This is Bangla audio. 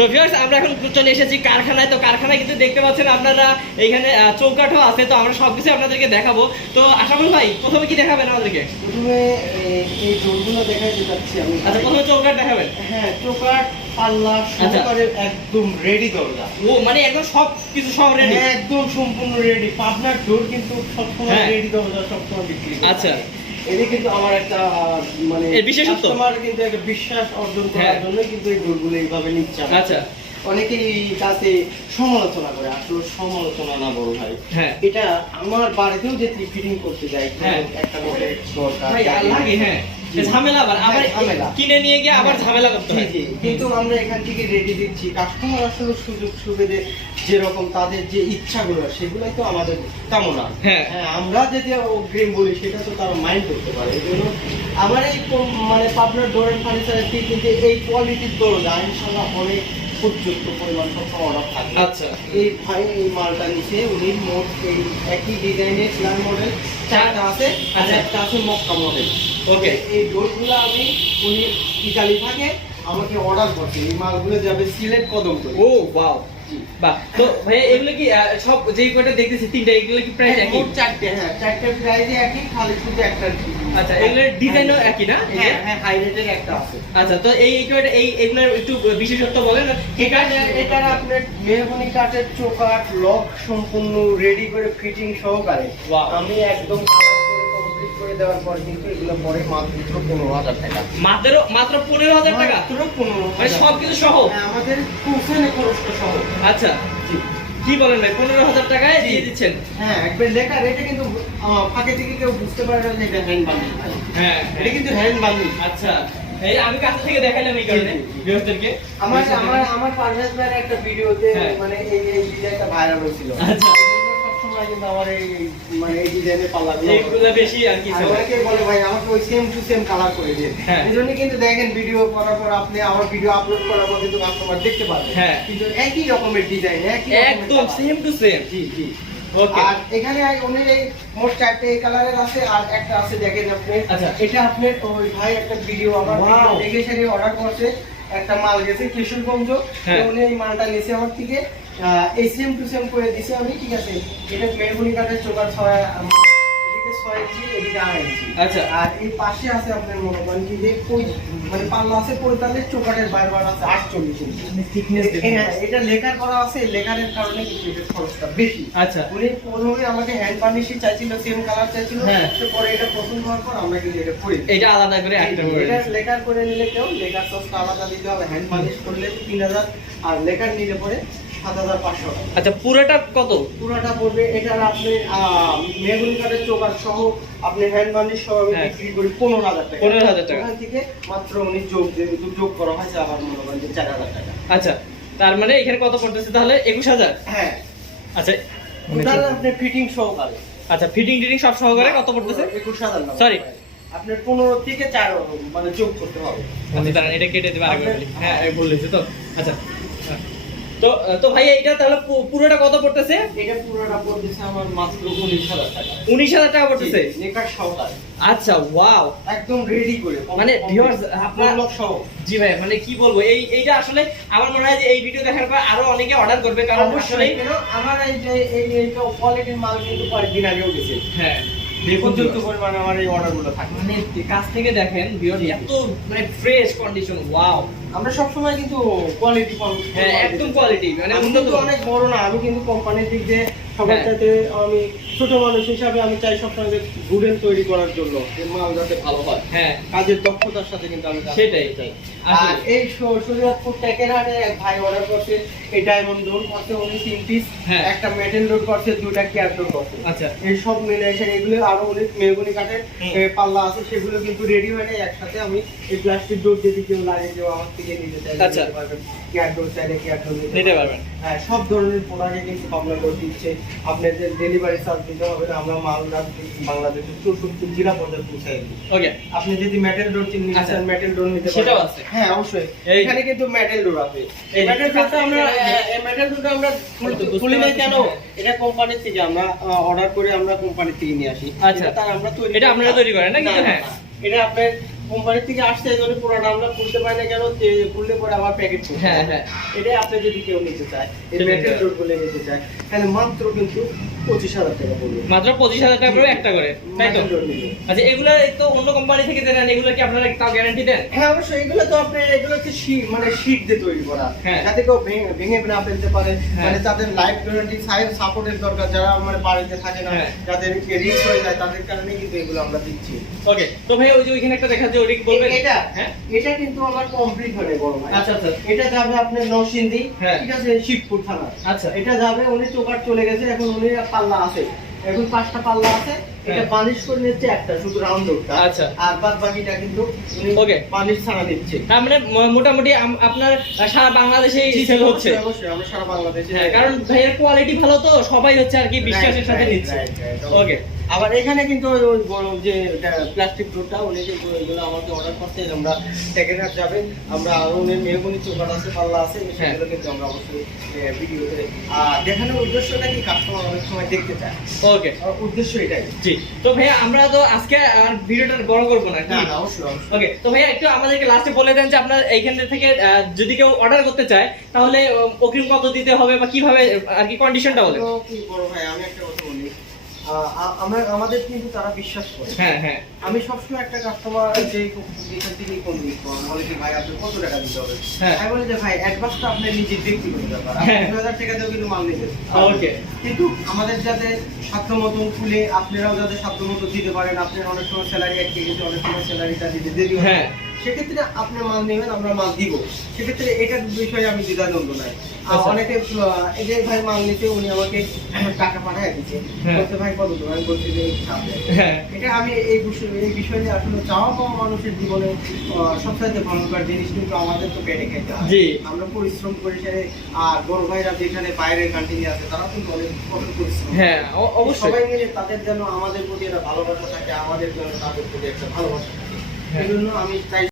তো ভিউয়ার্স আমরা এখন চলে এসেছি কারখানায়। তো কারখানায় কিন্তু দেখতে পাচ্ছেন আপনারা এইখানে চৌকাঠও আছে। তো আমরা সবকিছু আপনাদেরকে দেখাবো। তো আশাফুল ভাই প্রথমে কি দেখাবেন আমাদেরকে? প্রথমে এই ডোরগুলো দেখাইতে যাচ্ছি আমি। আচ্ছা প্রথমে চৌকাঠ দেখাবেন। হ্যাঁ, চৌকাঠ পাল্লা সহকারে একদম রেডি দরজা। ও মানে একদম সব কিছু সব রেডি, একদম সম্পূর্ণ রেডি। পাবনার ডোর কিন্তু সবসময় রেডি দরজা সবসময় বিক্রি করে। আচ্ছা এটা কিন্তু আমার একটা মানে এর বিশেষত্ব, কাস্টমার কিন্তু একটা বিশ্বাস অর্জন করার জন্য কিন্তু এই ডোরগুলো এইভাবে নিচ্ছে। আচ্ছা অনেকেই তাতে সমালোচনা করে, আসলে সমালোচনা না বড় ভাই। হ্যাঁ এটা আমার বাড়িতেও যে ফিটিং করতে যাই, হ্যাঁ একটা করে দরকার ভাই লাগে। হ্যাঁ ঝামেলা আবার ঝামেলা কিনে নিয়ে গিয়ে আবার ঝামেলা করতে হয়। কিন্তু আমরা এখান থেকে রেডি দিচ্ছি। কাস্টমার আসলে সুযোগ সুবিধে যেরকম তাদের যে ইচ্ছাগুলো সেগুলোই তো আমাদের কামনা। হ্যাঁ আমরা যদি অগ্রিম বলি সেটা তো তারা মাইন্ড করতে পারে। এই জন্য আমার এই মানে পাবনার ডোর এন্ড ফার্নিচারের কিন্তু এই কোয়ালিটির দরজা ইনশাআল্লাহ অনেক পর্যাপ্ত পরিমাণ সবসময় অর্ডার থাকে। আচ্ছা এই ভাই এই মালটা নিচে উনি মোট এই একই ডিজাইনের প্ল্যান মডেল চারটা আছে, আর একটা আছে মক্কা মডেল। ওকে এই ডোরগুলো আমি উনি ইতালি থাকে আমাকে অর্ডার করছে। এই মালগুলো যাবে সিলেট কদমতলী। ও ওয়াও বাহ। তো ভাই এগুলো কি সব যেই কয়টা দেখতেছি তিনটা, এগুলো কি প্রাইস একই? মোট চারটে। হ্যাঁ, চারটার প্রাইস একই, খালি শুধু একটা। আচ্ছা এগুলোর ডিজাইনও একই না? হ্যাঁ হ্যাঁ, হাই রেটের একটা আছে। আচ্ছা তো এই কয়টা এগুলোর একটু বিশেষত্ব বলেন। এটার আপনার মেহগনি কাঠের চৌকাঠ লক সম্পূর্ণ রেডি করে ফিটিং সহকারে আমি একদম কালার করে কমপ্লিট করে দেওয়ার পর কিন্তু এগুলো পরে মাত্র 15,000 টাকা। মাত্র 15,000 টাকা? মাত্র 15,000 মানে সবকিছু সহ? হ্যাঁ, আমাদের কুফেনে খরচটা সহ। আচ্ছা কি বলেন ভাই, 15,000 টাকায় দিয়ে দিচ্ছেন? হ্যাঁ, একবার লেখা এটা কিন্তু ফাঁকে থেকে কেউ বুঝতে পারে না যে এটা হ্যান্ড বান্ডিল। হ্যাঁ এটা কিন্তু হ্যান্ড বান্ডিল। আচ্ছা এই আমি কাছে থেকে দেখাইলাম এই কারণে ভিউয়ারদেরকে। আমার পারভেজ ভাইয়ের একটা ভিডিওতে মানে এই ডিজাইনটা ভাইরাল হয়েছিল। আচ্ছা সবসময় কিন্তু আমার এই মানে এই ডিজাইনের পাল্লাগুলো এইগুলো বেশি আর কি চলে। আমাকে বলে ভাই আমাকে ওই সেম টু সেম কালার করে দিন। এইজন্য কিন্তু দেখেন ভিডিও করার পর আপনি আমার ভিডিও আপলোড করার পর কিন্তু কাস্টমার দেখতে পারবে। হ্যাঁ কিন্তু একই রকমের ডিজাইন, একদম সেম টু সেম। জি জি। ওকে আর এখানে উনি এই মোট চারটে এই কালারের আছে, আর একটা আছে দেখেন আপনি। আচ্ছা এটা আপনার ওই ভাই একটা ভিডিও আমার দেখে সেরে অর্ডার করছে। একটা মাল গেছে কিশোরগঞ্জ, উনি এই মালটা নিয়েছে আমার থেকে এই সেম টু সেম করে দিছে আমি। ঠিক আছে, এটা মেহগুনি কাঠের চোকার 6 ইঞ্চি, এদিকে 8 ইঞ্চি। আচ্ছা আর এই পাশে আছে আপনার মনে করেন কি যে মানে পাল্লা আছে 45, চোকারের বাইরবার আছে 48 ইঞ্চি। এটা লেখার করা আছে, লেখার কারণে কিন্তু এটার খরচটা বেশি। আচ্ছা উনি প্রথমে আমাকে হ্যান্ড বার্নিশই চাইছিল, সেম কালার চাইছিল। পরে এটা পছন্দ হওয়ার পর আমরা কিন্তু এটা করি। এটা আলাদা করে একটা করে এটা লেখার করে নিলে কেউ লেখার কস্ট আলাদা দিতে হবে। হ্যান্ড বার্নিশ করলে 3,000, আর লেখার নিলে পরে 7,500 টাকা। আচ্ছা পুরোটা কত? পুরোটা পড়বে এটার আপনি মেহগুনি কাঠের চোকার সহ আপনি হ্যান্ড বার্নিশ সহ আমি বিক্রি করি 15,000 টাকা। 15,000 টাকা। ওখান থেকে মাত্র উনি যোগ করা হয়েছে আবার মনে করেন যে 4,000 টাকা। আচ্ছা তার মানে এখানে কত পড়তেছে তাহলে? 21,000। হ্যাঁ আচ্ছা টোটাল আপনি ফিটিং সহকারে। আচ্ছা ফিটিং টিটিং সব সহকারে কত পড়তেছে? 21,000 না, সরি আপনার 15 থেকে 4 মানে যোগ করতে হবে। আচ্ছা দাঁড়ান এটা কেটে দেব আরেকবার বলি। হ্যাঁ বলেছি তো। আচ্ছা তো ভাই এইটা তাহলে পুরোটা কত পড়তেছে? এটা পুরোটা পড়তেছে আমার মাত্র 19,000 টাকা। 19,000 টাকা পড়তেছে লেখার সহকারে। আচ্ছা ওয়াও, একদম রেডি করে মানে ভিউয়ার্স আপনারা লোক সহ। জি ভাই মানে কি বলবো, এইটা আসলে আমার মনে হয় যে এই ভিডিও দেখার পর আরো অনেকে অর্ডার করবে, কারণ আসলে আমার এই যে এইটা কোয়ালিটির মাল কিন্তু কয়েকদিন আগেও গেছে। হ্যাঁ পর্যাপ্ত পরিমাণে আমার এই অর্ডারগুলো থাকে। মানে কাছ থেকে দেখেন ভিউয়ার্স এত মানে ফ্রেশ কন্ডিশন। ওয়াও, আমরা সবসময় কিন্তু কোয়ালিটি হ্যাঁ একদম কোয়ালিটি মানে আমি উন্নত। কিন্তু অনেক বড় না, আমি কিন্তু কোম্পানির দিক দিয়ে সবার সাথে আমি ছোট মানুষ হিসাবে আমি চাই সবসময় গুডেন তৈরি করার জন্য মাল যাতে ভালো হয়। হ্যাঁ কাজের দক্ষতার সাথে কিন্তু আমি সেটাই চাই। আর এই শরীয়তপুর টেকের হাটে এক ভাই অর্ডার করছে, এই ডায়মন্ড ডোর করছে উনি 3 পিস, একটা মেটাল ডোর করছে, 2টা কেয়ার ডোর করছে। আচ্ছা এই সব মিলে এসে এগুলো আরো অনেক মেহগনি কাঠের পাল্লা আছে, সেগুলো কিন্তু রেডি হয়ে নেই একসাথে। আমি এই প্লাস্টিক ডোর যদি কেউ লাগে কেউ আমার থেকে নিতে চাই নিতে পারবেন, কেয়ার ডোর চাইলে কেয়ার ডোর নিতে পারবেন। হ্যাঁ, সব ধরনের প্রোডাক্টে কিন্তু আমরা করে দিচ্ছে। আপনাদের ডেলিভারি চার্জ দিতে হবে না, আমরা মাল বাংলাদেশের 64 জেলা পর্যন্ত পৌঁছাই দিই। ওকে আপনি যদি মেটাল ডোর নিতে চান মেটাল ডোর নিতে পারেন, সেটাও আছে। হ্যাঁ অবশ্যই, এখানে কিন্তু মেটাল ডোর আছে। এই মেটাল ডোরটা আমরা খুলি নাই কেন, এটা কোম্পানি থেকে আমরা অর্ডার করে আমরা কোম্পানি থেকে নিয়ে আসি। আচ্ছা তার আমরা তৈরি, এটা আপনারা তৈরি করেন না? কিন্তু হ্যাঁ এটা আপনার কোম্পানি থেকে আসছে এই জন্য পুরোটা আমরা খুলতে পারি না, কেন যে খুললে পরে আবার প্যাকেট করতে হ্যাঁ, হবে। হ্যাঁ। এটাই আপনি যদি কেউ নিতে চায়, এই সেটাই। মেটাল ডোর গুলো নিতে চায়, তাহলে মাত্র কিন্তু 25,000 টাকা পড়বে মাত্র 25,000 টাকা করে একটা করে, তাই তো? মেটাল ডোর নিলে। আচ্ছা, এগুলো তো অন্য কোম্পানি থেকে দেন, এগুলো কি আপনারা তাও গ্যারান্টি দেন? হ্যাঁ অবশ্যই, এগুলো তো আপনি এগুলো হচ্ছে মানে শীট দিয়ে তৈরি করা, হ্যাঁ। যাতে কেউ ভেঙে না ফেলতে পারে, হ্যাঁ। মানে তাদের লাইফ গ্যারান্টি সাপোর্টের দরকার, যারা মানে বাড়িতে থাকে না, হ্যাঁ। যাদের রিস্ক হয়ে যায়, তাদের কারণে কিন্তু এগুলো আমরা দিচ্ছি। ওকে, তো ভাই ওই যে ওইখানে একটা দেখা যাচ্ছে, ওটা কি বলবেন? এটা হ্যাঁ। এটা কিন্তু আমার কমপ্লিট হয়ে বড় ভাই। আচ্ছা, আচ্ছা। এটা যাবে আপনার নরসিংদী, হ্যাঁ। ঠিক আছে, শিবপুর থানা। আচ্ছা। এটা যাবে, উনি চোকার চলে গেছে, এখন উনি পাল্লা আছে, এখন 5টা পাল্লা আছে, এটা হ্যাঁ। বালিশ করে নিচ্ছে একটা শুধু রাউন্ড ওটা। আচ্ছা। আর বাদ বাকিটা কিন্তু উনি Okay. বালিশ ছাড়া দিচ্ছে। তার মানে মোটামুটি আপনার সারা বাংলাদেশে সেল হচ্ছে। অবশ্যই, অবশ্যই, আমরা সারা বাংলাদেশে। হ্যাঁ, কারণ ভাইয়ের কোয়ালিটি ভালো তো সবাই হচ্ছে আর কি বিশ্বাসের সাথে Right, নিচ্ছে। right, right, right. ওকে, আবার এখানে কিন্তু ওই বড় যে প্লাস্টিক ডোরটা উনি কিন্তু এগুলো আমাকে অর্ডার করতে, আমরা প্যাকেটার যাবে, আমরা আরো উনি মেহগনি চোকার আছে, পাল্লা আছে, হ্যাঁ। সেগুলো কিন্তু আমরা অবশ্যই ভিডিওতে দেখানোর উদ্দেশ্যটা কি, কাস্টমার অনেক সময় দেখতে চায়, ওকে, উদ্দেশ্য এটাই। জি। তো ভাইয়া আমরা তো আজকে আর ভিডিওটা বড় করব না, না না, অবশ্যই অবশ্যই। ওকে, তো ভাইয়া একটু আমাদেরকে লাস্টে বলে দেন যে আপনার এইখান থেকে যদি কেউ অর্ডার করতে চায় তাহলে অগ্রিম কত দিতে হবে বা কিভাবে আর কি কন্ডিশনটা বলেন। তো কি বড় ভাই, আমি একটা কথা বলি, আমাদের কিন্তু তারা বিশ্বাস করে। হ্যাঁ, হ্যাঁ, আমি সবসময় একটা কাস্টমার যে এখান থেকে কোন বলে কি ভাই আপনি কত টাকা দিতে হবে, হ্যাঁ। আমি বলি যে ভাই অ্যাডভান্সটা আপনি নিজের ব্যক্তিগত ব্যাপার, হ্যাঁ। 2,000 টাকা দিয়েও কিন্তু মাল নিতে ওকে। কিন্তু আমাদের যাতে সাধ্য মতন খুলে আপনারাও যাতে সাধ্য মতো দিতে পারেন, আপনার অনেক সময় স্যালারি আটকে গেছে, অনেক সময় স্যালারিটা দিতে দেরি হয়, হ্যাঁ। সেক্ষেত্রে আপনার মাল নেবেন, আমরা মাল দিব, সেক্ষেত্রে এটার বিষয়ে আমি দ্বিধাদ্বন্দ্ব নাই। আচ্ছা। অনেকে এই যে ভাই মাল নিতে উনি আমাকে টাকা পাঠায় দিচ্ছে, হ্যাঁ। বলতে ভাই কত দেবো, আমি বলছি যে চাপ দেয়। হ্যাঁ, এটা আমি এই বিষয়ে আসলে চাওয়া পাওয়া মানুষের জীবনে সবচাইতে ভয়ঙ্কর জিনিস কিন্তু আমাদের তো পেটে খেতে হয়। জি। আমরা পরিশ্রম করি, আর বড় ভাইরা যেখানে বাইরের কান্ট্রি আছে তারা কিন্তু অনেক কঠোর পরিশ্রম করে। হ্যাঁ, অবশ্যই। সবাই মিলে তাদের যেন আমাদের প্রতি একটা ভালোবাসা থাকে, আমাদের জন্য তাদের প্রতি একটা ভালোবাসা থাকে, হ্যাঁ। এই জন্য আমি চাই